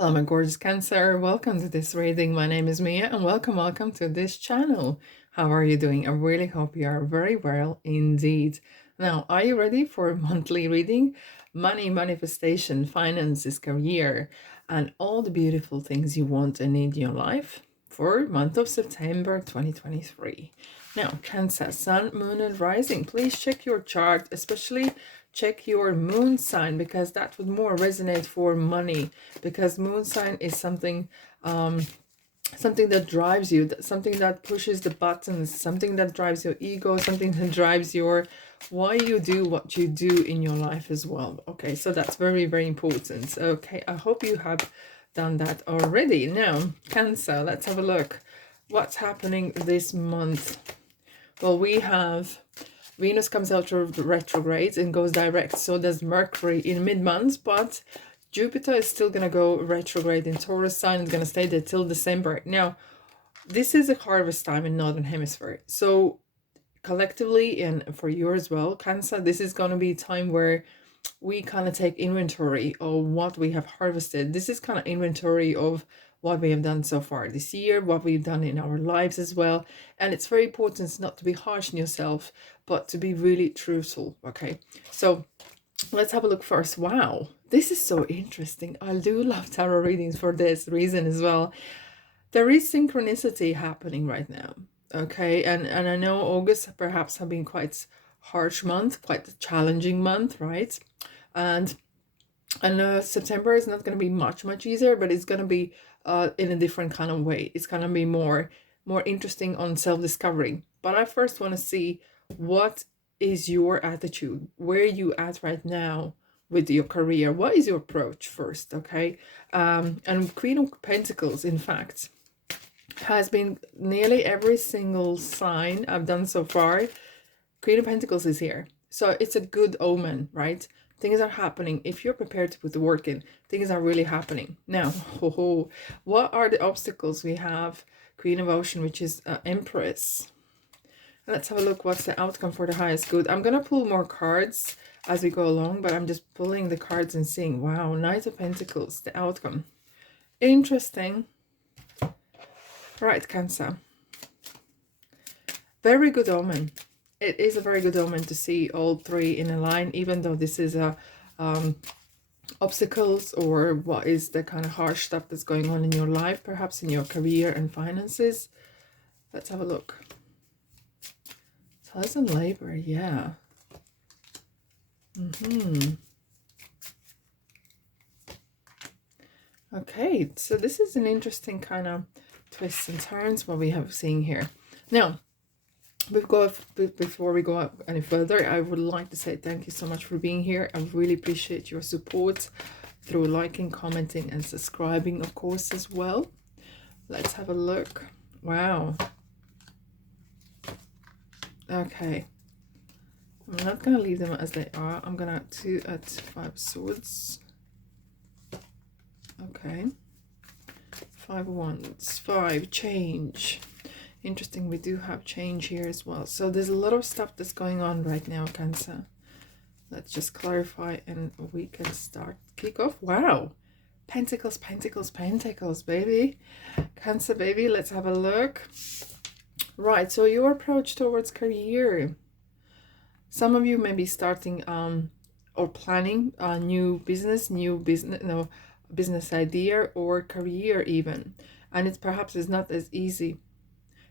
Hello, my gorgeous Cancer. Welcome to this reading. My name is Mia, and welcome to this channel. How are you doing? I really hope you are very well indeed. Now, are you ready for a monthly reading? Money, manifestation, finances, career, and all the beautiful things you want and need in your life for month of September 2023. Now, Cancer, Sun, Moon, and Rising. Please check your chart, especially check your moon sign, because that would more resonate for money, because moon sign is something something that drives you, something that pushes the buttons, something that drives your ego, something that drives your why you do what you do in your life as well. Okay, so that's very important. Okay, I hope you have done that already. Now, Cancer, let's have a look what's happening this month. Well, we have Venus comes out of retrograde and goes direct. So does Mercury in mid-month, but Jupiter is still going to go retrograde in Taurus sign. It's going to stay there till December. Now, this is a harvest time in Northern Hemisphere. So collectively, and for you as well, Cancer, this is going to be a time where we kind of take inventory of what we have harvested. This is kind of inventory of what we have done so far this year, what we've done in our lives as well. And it's very important not to be harsh on yourself, but to be really truthful. Okay, so let's have a look first. Wow, this is so interesting. I do love tarot readings for this reason as well. There is synchronicity happening right now. Okay, and I know August perhaps have been quite harsh month, quite a challenging month, right? And September is not going to be much easier, but it's going to be in a different kind of way. It's going to be more interesting on self-discovery. But I first want to see, what is your attitude? Where are you at right now with your career? What is your approach first? Okay, and Queen of Pentacles, in fact, has been nearly every single sign I've done so far. Queen of Pentacles is here, so it's a good omen, right? Things are happening. If you're prepared to put the work in, things are really happening. Now, what are the obstacles? We have Queen of Ocean, which is Empress. Let's have a look. What's the outcome for the highest good? I'm going to pull more cards as we go along, but I'm just pulling the cards and seeing, wow, Knight of Pentacles, the outcome. Interesting. Right, Cancer. Very good omen. It is a very good omen to see all three in a line, even though this is a obstacles, or what is the kind of harsh stuff that's going on in your life, perhaps in your career and finances. Let's have a look. Pleasant labor, yeah. Okay, so this is an interesting kind of twists and turns what we have seen here. Now, before we go up any further, I would like to say thank you so much for being here. I really appreciate your support through liking, commenting, and subscribing, of course, as well. Let's have a look. Wow. Okay. I'm not going to leave them as they are. I'm going to 2 at 5 swords. Okay. 5 wands. 5 change. Interesting, we do have change here as well. So there's a lot of stuff that's going on right now, Cancer. Let's just clarify and we can start. Kick off. Wow. Pentacles, Pentacles, Pentacles, baby. Cancer, baby. Let's have a look. Right, so your approach towards career. Some of you may be starting or planning a new business idea or career even. And it's perhaps is not as easy.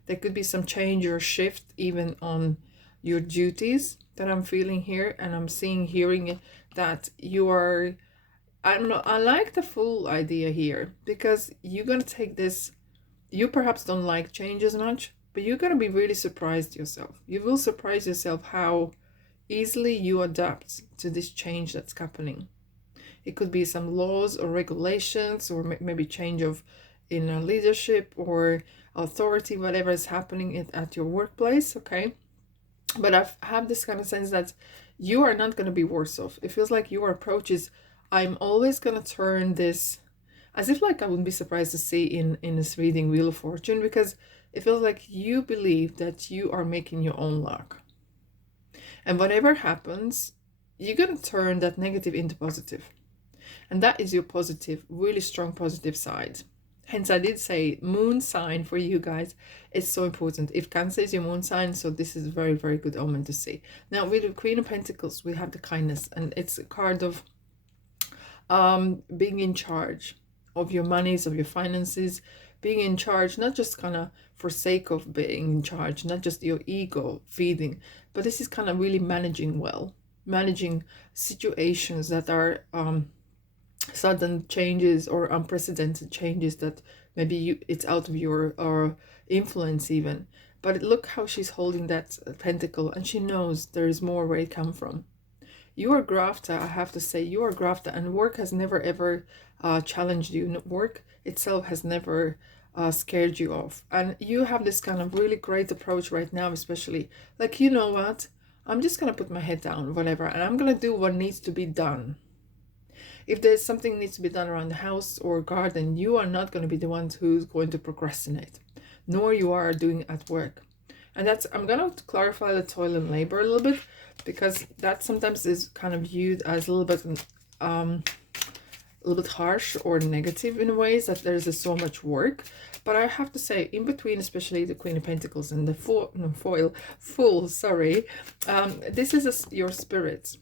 There could be some change or shift even on your duties that I'm feeling here, and I'm hearing that you are, I don't know, I like the full idea here, because you're going to take this, you perhaps don't like change as much, but you're going to be really surprised yourself. You will surprise yourself how easily you adapt to this change that's happening. It could be some laws or regulations, or maybe change of in leadership or authority, whatever is happening at your workplace. Okay, but I have this kind of sense that you are not going to be worse off. It feels like your approach is, I'm always going to turn this, as if like I wouldn't be surprised to see in this reading Wheel of Fortune, because it feels like you believe that you are making your own luck, and whatever happens, you're going to turn that negative into positive. And that is your positive, really strong positive side. Hence, I did say moon sign for you guys is so important. If Cancer is your moon sign, so this is a very, very good omen to see. Now, with the Queen of Pentacles, we have the kindness, and it's a card of being in charge of your monies, of your finances, being in charge, not just kind of for sake of being in charge, not just your ego feeding, but this is kind of really managing well, managing situations that are sudden changes or unprecedented changes that maybe it's out of your influence even. But look how she's holding that pentacle, and she knows there is more where it come from. You are grafter, I have to say, you are grafter, and work has never ever challenged you. Work itself has never scared you off. And you have this kind of really great approach right now, especially like, you know what? I'm just going to put my head down, whatever, and I'm going to do what needs to be done. If there's something needs to be done around the house or garden, you are not going to be the one who's going to procrastinate, nor you are doing at work. And that's, I'm going to clarify the toil and labor a little bit, because that sometimes is kind of viewed as a little bit harsh or negative in ways, that there's so much work. But I have to say, in between, especially the Queen of Pentacles and the Fool, sorry, this is your spirit.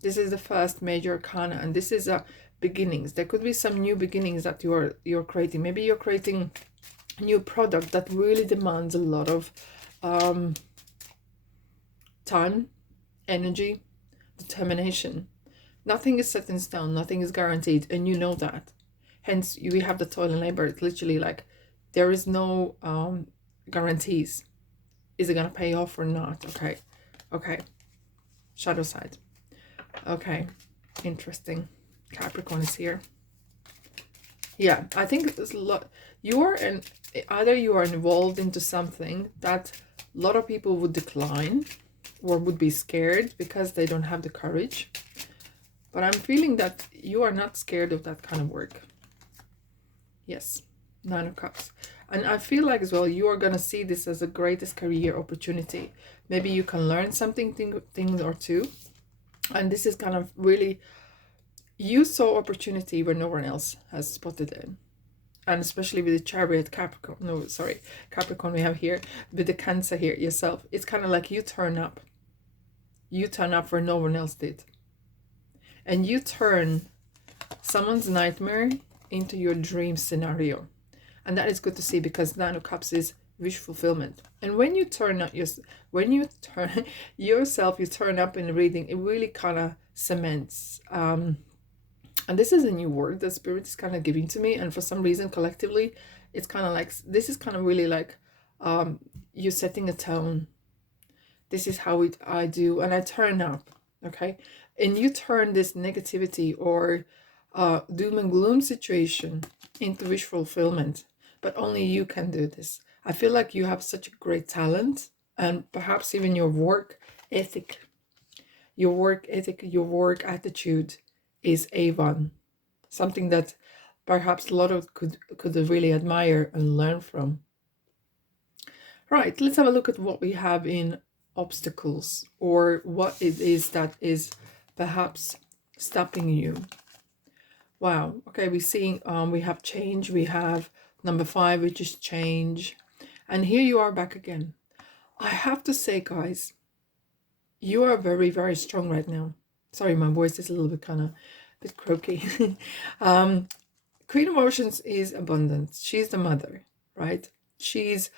This is the first major arcana, and this is a beginnings. There could be some new beginnings that you're creating. Maybe you're creating a new product that really demands a lot of time, energy, determination. Nothing is set in stone, nothing is guaranteed, and you know that. Hence, we have the toil and labor. It's literally like there is no guarantees. Is it going to pay off or not? Okay. Shadow side. Okay, interesting. Capricorn is here. Yeah, I think there's a lot. Either you are involved into something that a lot of people would decline or would be scared because they don't have the courage. But I'm feeling that you are not scared of that kind of work. Yes, 9 of Cups. And I feel like as well, you are going to see this as the greatest career opportunity. Maybe you can learn something, thing or two. And this is kind of really, you saw opportunity where no one else has spotted it. And especially with the Chariot Capricorn we have here, with the Cancer here yourself. It's kind of like you turn up. You turn up where no one else did. And you turn someone's nightmare into your dream scenario. And that is good to see, because 9 of Cups is wish fulfillment. And when you turn up yourself, you turn up in the reading, it really kind of cements. And this is a new word that Spirit is kind of giving to me. And for some reason, collectively, it's kind of like, this is kind of really like you're setting a tone. This is how I do, and I turn up, okay? And you turn this negativity or doom and gloom situation into wish fulfillment. But only you can do this. I feel like you have such a great talent, and perhaps even your work ethic, your work attitude is A1. Something that perhaps a lot of could really admire and learn from. Right, let's have a look at what we have in obstacles, or what it is that is perhaps stopping you. Wow, okay, we're seeing we have change, we have number 5, which is change. And here you are back again. I have to say, guys, you are very, very strong right now. Sorry, my voice is a little bit kind of bit croaky. Queen of Oceans is abundance. She's the mother, right? She's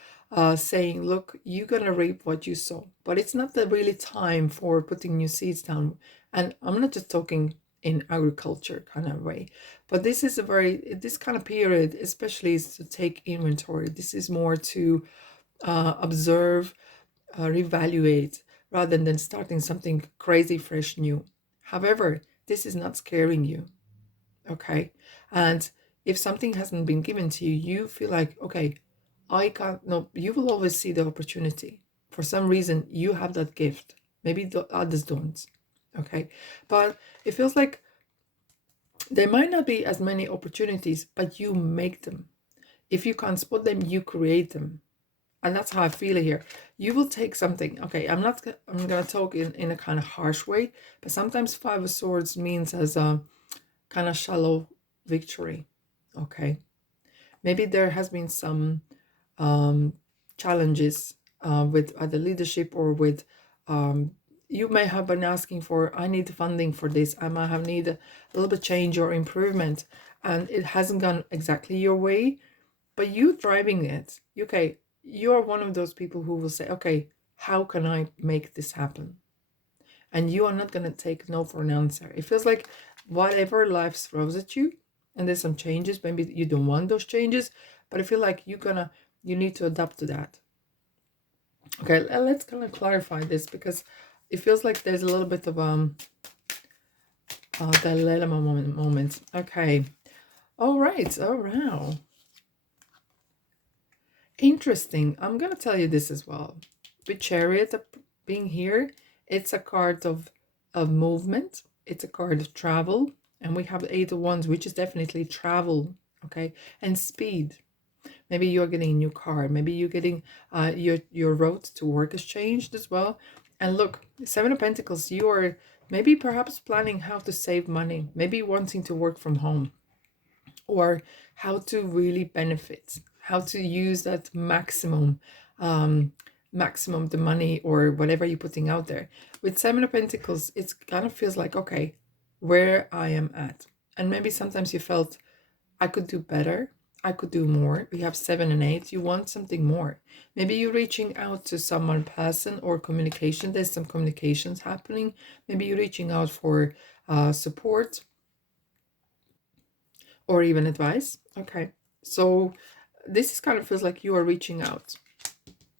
saying, look, you're going to reap what you sow. But it's not the really time for putting new seeds down. And I'm not just talking in agriculture kind of way, but this is this kind of period especially is to take inventory. This is more to observe, reevaluate, rather than starting something crazy, fresh, new. However, this is not scaring you, okay? And if something hasn't been given to you, you feel like, okay, I can't, no, you will always see the opportunity. For some reason, you have that gift. Maybe the others don't. Okay, but it feels like there might not be as many opportunities, but you make them. If you can't spot them, you create them. And that's how I feel here. You will take something. Okay, I'm going to talk in a kind of harsh way, but sometimes 5 of Swords means as kind of shallow victory. Okay, maybe there has been some um, challenges with other leadership, or with um, you may have been asking for, I need funding for this, I might have need a little bit change or improvement, and it hasn't gone exactly your way, but you driving it. Okay, you're one of those people who will say, okay, how can I make this happen? And you are not going to take no for an answer. It feels like whatever life throws at you, and there's some changes, maybe you don't want those changes, but I feel like you need to adapt to that. Okay, let's kind of clarify this, because it feels like there's a little bit of dilemma moment. Okay, all right, oh wow, interesting. I'm gonna tell you this as well. With Chariot being here, it's a card of movement. It's a card of travel, and we have Eight of Wands, which is definitely travel. Okay, and speed. Maybe you're getting a new car. Maybe you're getting your road to work has changed as well. And look, Seven of Pentacles, you are maybe perhaps planning how to save money, maybe wanting to work from home, or how to really benefit, how to use that maximum the money or whatever you're putting out there. With Seven of Pentacles, it kind of feels like, okay, where I am at. And maybe sometimes you felt, I could do better, I could do more. We have 7 and 8. You want something more. Maybe you're reaching out to someone, person, or communication. There's some communications happening. Maybe you're reaching out for support, or even advice. Okay, so this is kind of feels like you are reaching out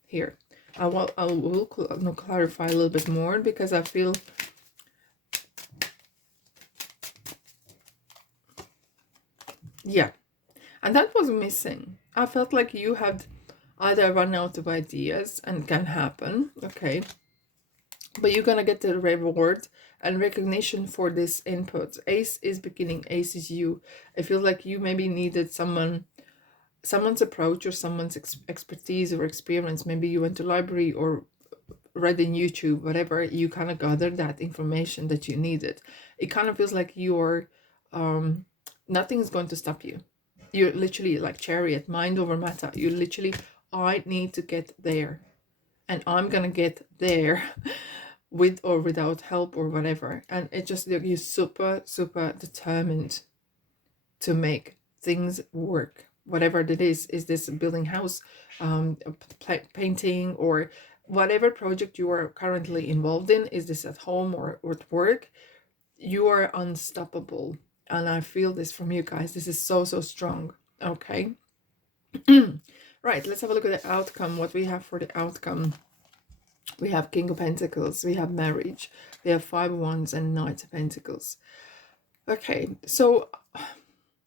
here. I will clarify a little bit more, because I feel, yeah, and that was missing. I felt like you had either run out of ideas, and can happen, okay, but you're gonna get the reward and recognition for this input. Ace is beginning, Ace is you. I feel like you maybe needed someone's approach, or someone's expertise or experience. Maybe you went to library or read in YouTube, whatever, you kind of gathered that information that you needed. It kind of feels like you're nothing is going to stop you. You're literally like Chariot, mind over matter. You literally, I need to get there, and I'm gonna get there with or without help or whatever. And it just, you're super determined to make things work, whatever it is this building house, painting, or whatever project you are currently involved in. Is this at home or at work? You are unstoppable, and I feel this from you guys. This is so strong. Okay. Right, let's have a look at the outcome. What we have for the outcome: we have King of Pentacles, we have marriage, we have Five of Wands, and Knight of Pentacles. Okay, so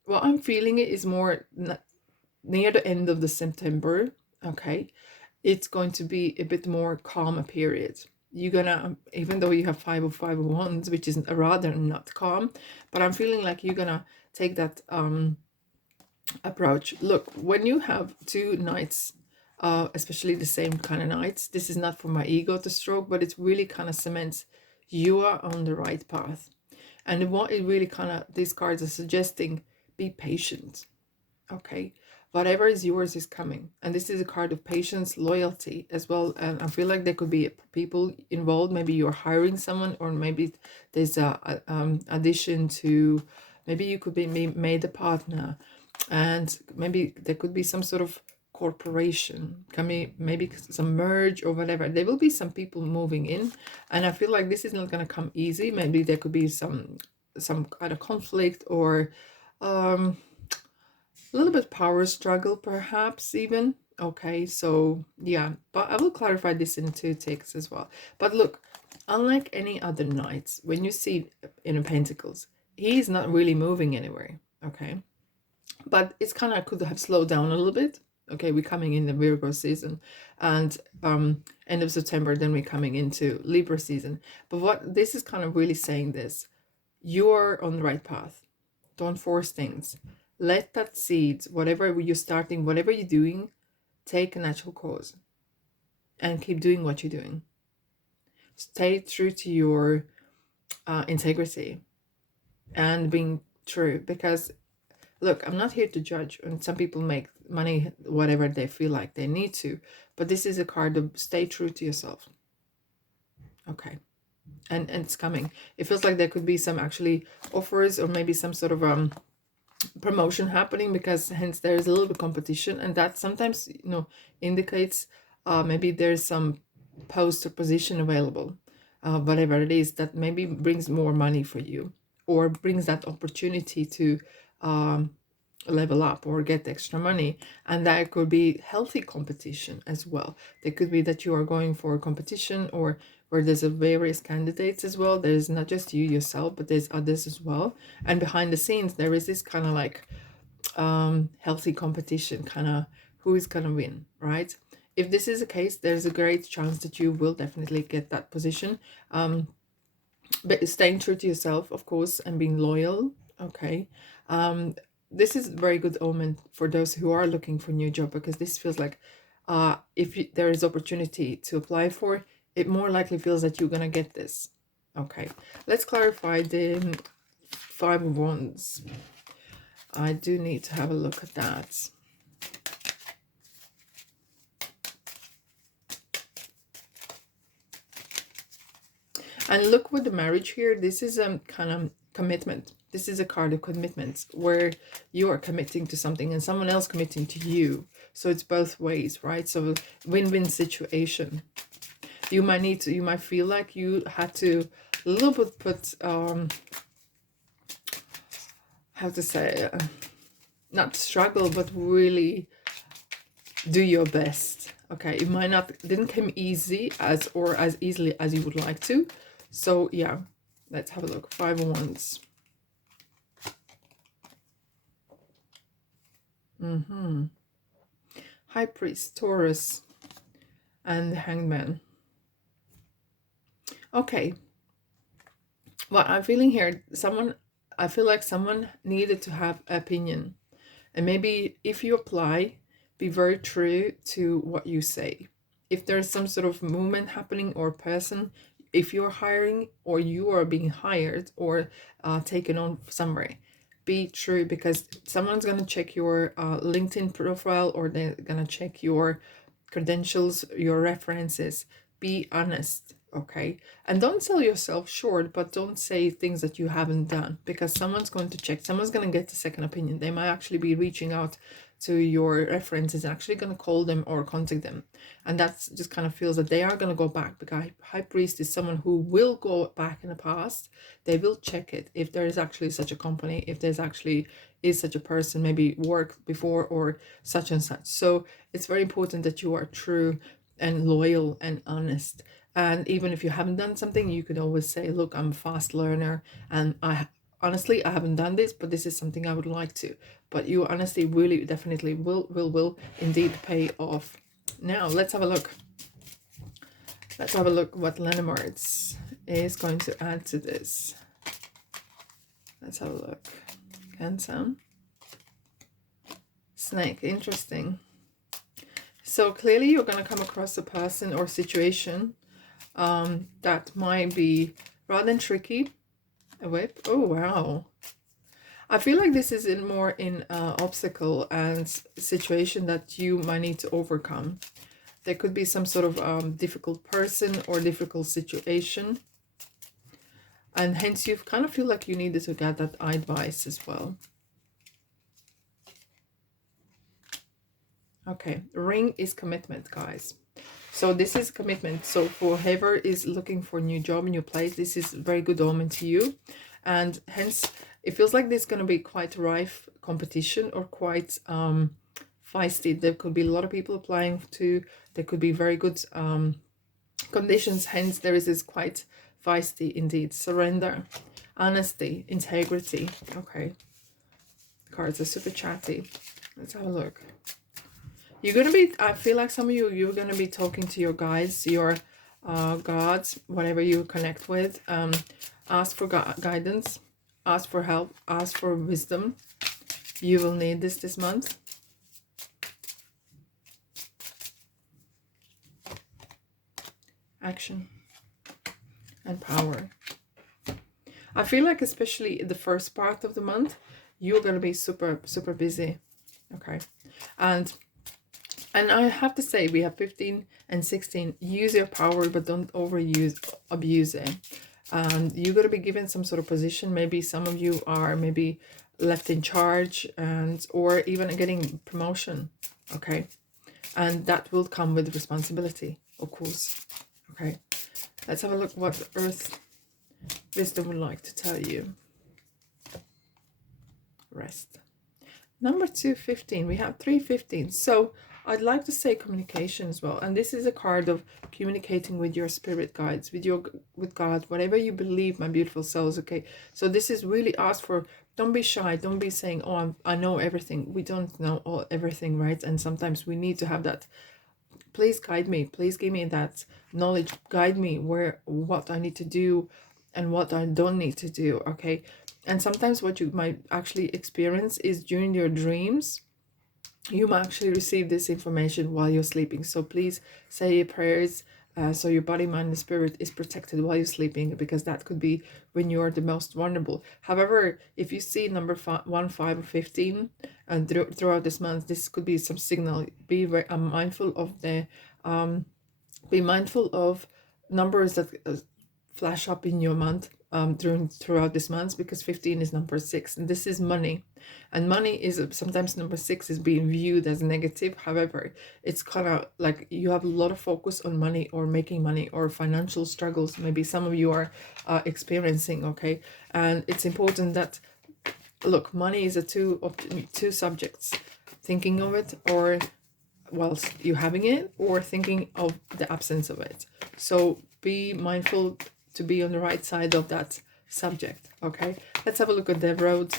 what I'm feeling is more near the end of the September. Okay, it's going to be a bit more calmer period. You're gonna, even though you have Five of Wands, which is rather not calm, but I'm feeling like you're gonna take that approach. Look, when you have two knights, especially the same kind of knights, this is not for my ego to stroke, but it really kind of cements you are on the right path. And what it really kind of, these cards are suggesting, be patient. Okay, whatever is yours is coming. And this is a card of patience, loyalty as well. And I feel like there could be people involved. Maybe you're hiring someone, or maybe there's a addition to, maybe you could be made a partner, and maybe there could be some sort of corporation, can be maybe some merge or whatever. There will be some people moving in, and I feel like this is not going to come easy. Maybe there could be some kind of conflict, or a little bit power struggle, perhaps even. Okay, so yeah, but I will clarify this in two takes as well. But look, unlike any other knights, when you see in Pentacles, he is not really moving anywhere. Okay, but it's kind of could have slowed down a little bit. Okay, we're coming in the Virgo season, and end of September, then we're coming into Libra season. But what this is kind of really saying this: you're on the right path. Don't force things. Let that seed, whatever you're starting, whatever you're doing, take a natural course, and keep doing what you're doing. Stay true to your integrity, and being true. Because look, I'm not here to judge, and some people make money whatever they feel like they need to, but this is a card to stay true to yourself. Okay. And it's coming. It feels like there could be some actually offers, or maybe some sort of promotion happening, because hence there is a little bit competition, and that sometimes, you know, indicates maybe there's some post or position available, whatever it is, that maybe brings more money for you, or brings that opportunity to level up or get extra money. And that could be healthy competition as well. There could be that you are going for a competition, or where there's a various candidates as well. There's not just you yourself, but there's others as well. And behind the scenes there is this kind of like healthy competition, kind of who is gonna win, right? If this is the case, there's a great chance that you will definitely get that position, but staying true to yourself, of course, and being loyal. Okay. This is very good omen for those who are looking for a new job, because this feels like if there is opportunity to apply for, it more likely feels that you're gonna get this. Okay, let's clarify the 5 of Wands. I do need to have a look at that. And look with the marriage here, this is a kind of commitment. This is a card of commitments, where you are committing to something and someone else committing to you. So it's both ways, right? So win-win situation. You might need to, you might feel like you had to a little bit put, how to say, not struggle, but really do your best. Okay, it might not, didn't come easy as easily as you would like to. So yeah, let's have a look. 5 of Wands. High Priest, Taurus, and the Hanged Man. Okay, what I'm feeling here, I feel like someone needed to have an opinion. And maybe if you apply, be very true to what you say. If there's some sort of movement happening, or person, if you're hiring, or you are being hired, or taken on somewhere, be true, because someone's going to check your LinkedIn profile, or they're going to check your credentials, your references. Be honest, okay? And don't sell yourself short, but don't say things that you haven't done, because someone's going to check, someone's going to get a second opinion. They might actually be reaching out to your references, and actually going to call them or contact them. And that's just kind of feels that they are going to go back, because High Priest is someone who will go back in the past. They will check it, if there is actually such a company, if there's actually is such a person, maybe worked before, or such and such. So it's very important that you are true and loyal and honest. And even if you haven't done something, you could always say, look, I'm a fast learner, and honestly, I haven't done this, but this is something I would like to. But you honestly really definitely will indeed pay off. Now let's have a look. Let's have a look what Lenormand is going to add to this. Let's have a look. Cancer. Snake, interesting. So clearly you're going to come across a person or situation that might be rather tricky. A whip. Oh, wow. I feel like this is more in obstacle and situation that you might need to overcome. There could be some sort of difficult person or difficult situation. And hence you kind of feel like you needed to get that advice as well. Okay, ring is commitment, guys. So this is commitment. So for whoever is looking for a new job, new place, this is very good omen to you. And hence it feels like there's going to be quite rife competition, or quite feisty. There could be a lot of people applying to, there could be very good conditions. Hence there is this quite feisty indeed. Surrender, honesty, integrity. Okay, cards are super chatty. Let's have a look. You're going to be, I feel like some of you're going to be talking to your guides, your gods, whatever you connect with. Ask for guidance, ask for help, ask for wisdom. You will need this month. Action and power. I feel like especially the first part of the month, you're going to be super, super busy. Okay. And I have to say, we have 15 and 16. Use your power, but don't abuse it. And you're going to be given some sort of position. Maybe some of you are maybe left in charge, and or even getting promotion. Okay. And that will come with responsibility, of course. Okay. Let's have a look what Earth Wisdom would like to tell you. Rest. Number 215. We have 315. So I'd like to say communication as well. And this is a card of communicating with your spirit guides, with God, whatever you believe, my beautiful souls. Okay. So this is really asked for. Don't be shy. Don't be saying, oh, I know everything. We don't know everything, right? And sometimes we need to have that. Please guide me. Please give me that knowledge. Guide me what I need to do and what I don't need to do. Okay. And sometimes what you might actually experience is during your dreams, you might actually receive this information while you're sleeping. So please say your prayers so your body, mind, and spirit is protected while you're sleeping, because that could be when you're the most vulnerable. However, if you see number 1, 5, or 15 and throughout this month, this could be some signal. Be very mindful of the be mindful of numbers that flash up in your month throughout this month, because 15 is number 6, and this is money. And money is sometimes number 6 is being viewed as negative. However, it's kind of like you have a lot of focus on money or making money or financial struggles. Maybe some of you are experiencing. Okay. And it's important that, look, money is a two subjects: thinking of it or whilst you having it, or thinking of the absence of it. So be mindful to be on the right side of that subject. Okay, let's have a look at the road.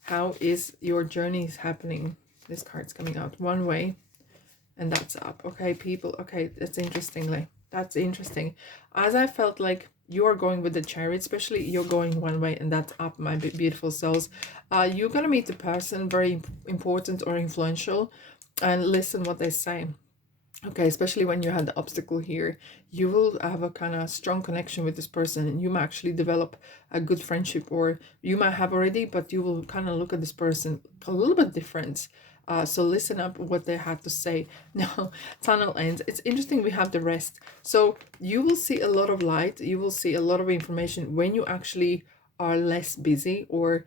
How is your journey happening? This card's coming out one way, and that's up. Okay, people. Okay, that's interesting. As I felt like you're going with the Chariot, especially you're going one way, and that's up, my beautiful souls. You're gonna meet a person very important or influential, and listen what they say. Okay, especially when you had the obstacle here, you will have a kind of strong connection with this person, and you might actually develop a good friendship, or you might have already, but you will kind of look at this person a little bit different. So listen up what they have to say. Now, tunnel ends. It's interesting, we have the rest. So you will see a lot of light. You will see a lot of information when you actually are less busy, or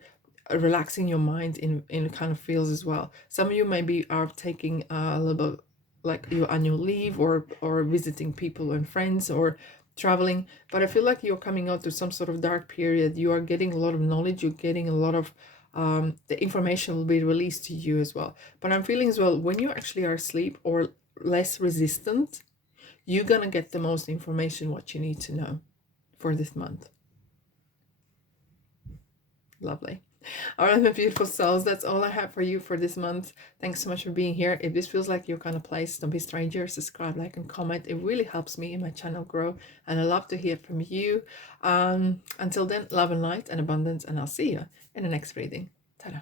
relaxing your mind in kind of fields as well. Some of you maybe are taking a little bit like your annual leave, or visiting people and friends, or traveling, but I feel like you're coming out to some sort of dark period. You are getting a lot of knowledge, you're getting a lot of the information will be released to you as well. But I'm feeling as well, when you actually are asleep or less resistant, you're gonna get the most information what you need to know for this month. Lovely. All right, my beautiful souls, that's all I have for you for this month. Thanks so much for being here. If this feels like your kind of place, don't be a stranger. Subscribe, like, and comment. It really helps me and my channel grow, and I love to hear from you. Until then, love and light and abundance, and I'll see you in the next reading. Ta-da.